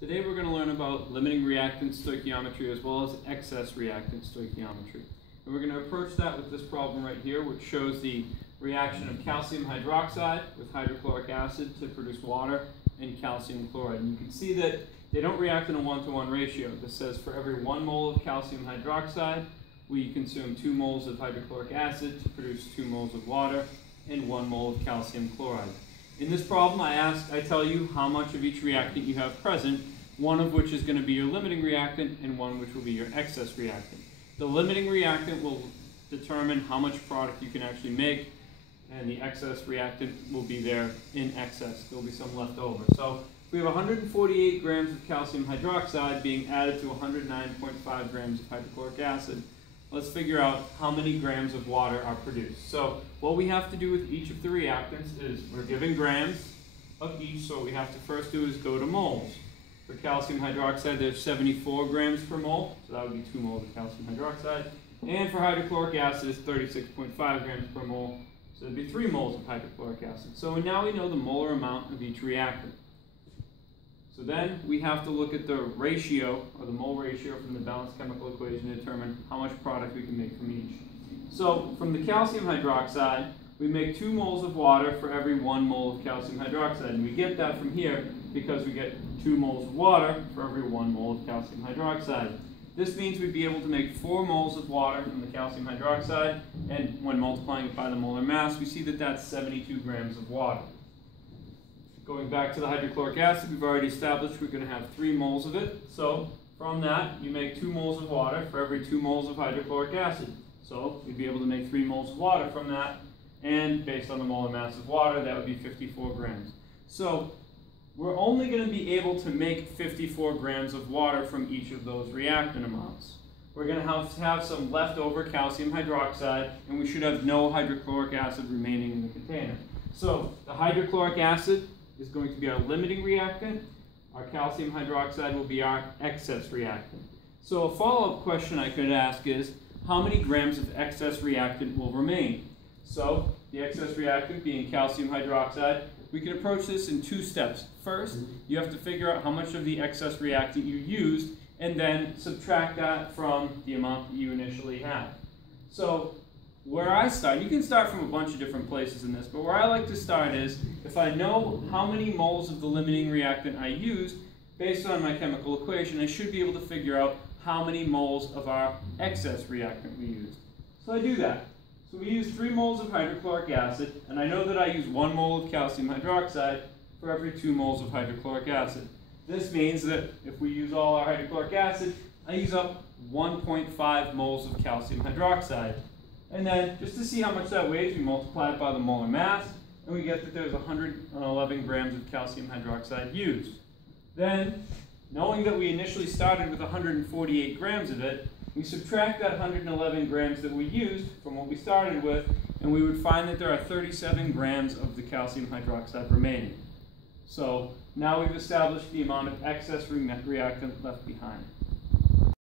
Today we're going to learn about limiting reactant stoichiometry as well as excess reactant stoichiometry. And we're going to approach that with this problem right here, which shows the reaction of calcium hydroxide with hydrochloric acid to produce water and calcium chloride. And you can see that they don't react in a 1-to-1 ratio. This says for every 1 mole of calcium hydroxide, we consume 2 moles of hydrochloric acid to produce 2 moles of water and 1 mole of calcium chloride. In this problem, I tell you how much of each reactant you have present, one of which is going to be your limiting reactant and one which will be your excess reactant. The limiting reactant will determine how much product you can actually make, and the excess reactant will be there in excess. There will be some left over. So we have 148 grams of calcium hydroxide being added to 109.5 grams of hydrochloric acid. Let's figure out how many grams of water are produced. So what we have to do with each of the reactants is we're given grams of each, so what we have to first do is go to moles. For calcium hydroxide, there's 74 grams per mole, so that would be 2 moles of calcium hydroxide. And for hydrochloric acid, it's 36.5 grams per mole, so it'd be 3 moles of hydrochloric acid. So now we know the molar amount of each reactant. So then we have to look at the ratio, or the mole ratio from the balanced chemical equation to determine how much product we can make from each. So from the calcium hydroxide, we make 2 moles of water for every 1 mole of calcium hydroxide. And we get that from here because we get 2 moles of water for every 1 mole of calcium hydroxide. This means we'd be able to make 4 moles of water from the calcium hydroxide, and when multiplying it by the molar mass, we see that that's 72 grams of water. Going back to the hydrochloric acid, we've already established we're going to have 3 moles of it. So from that, you make 2 moles of water for every 2 moles of hydrochloric acid. So we'd be able to make 3 moles of water from that, and based on the molar mass of water, that would be 54 grams. So we're only going to be able to make 54 grams of water from each of those reactant amounts. We're going to have some leftover calcium hydroxide, and we should have no hydrochloric acid remaining in the container. So the hydrochloric acid is going to be our limiting reactant. Our calcium hydroxide will be our excess reactant. So a follow-up question I could ask is, how many grams of excess reactant will remain? So the excess reactant being calcium hydroxide, we can approach this in 2 steps. First, you have to figure out how much of the excess reactant you used, and then subtract that from the amount that you initially had. So where I start, you can start from a bunch of different places in this, but where I like to start is, if I know how many moles of the limiting reactant I used, based on my chemical equation, I should be able to figure out how many moles of our excess reactant we used. So I do that. So we use 3 moles of hydrochloric acid, and I know that I use 1 mole of calcium hydroxide for every 2 moles of hydrochloric acid. This means that if we use all our hydrochloric acid, I use up 1.5 moles of calcium hydroxide. And then, just to see how much that weighs, we multiply it by the molar mass, and we get that there's 111 grams of calcium hydroxide used. Then, knowing that we initially started with 148 grams of it, we subtract that 111 grams that we used from what we started with, and we would find that there are 37 grams of the calcium hydroxide remaining. So now we've established the amount of excess reactant left behind.